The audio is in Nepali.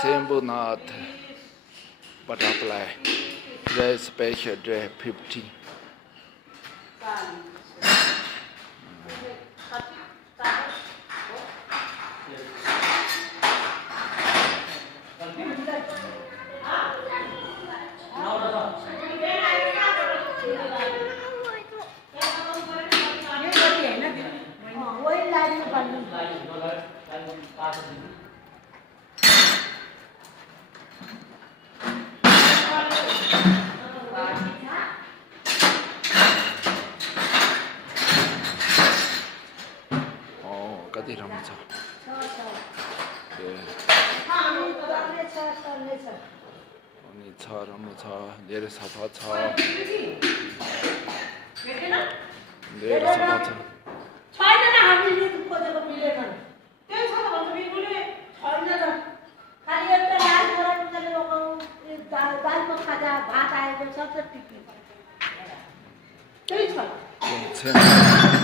Shambhunath butterfly. Very special day 50. कति राम्रो छ अनि छ राम्रो छ धेरै सफा छ धेरै सफा छ छैन न हामीले खोजेको मिलेन त्यही छ त भन्छ बिल्कुलै छैन र खाली एउटा लाल गराउनुले दालको खाजा भात आएको छ त टिकी त्यही छ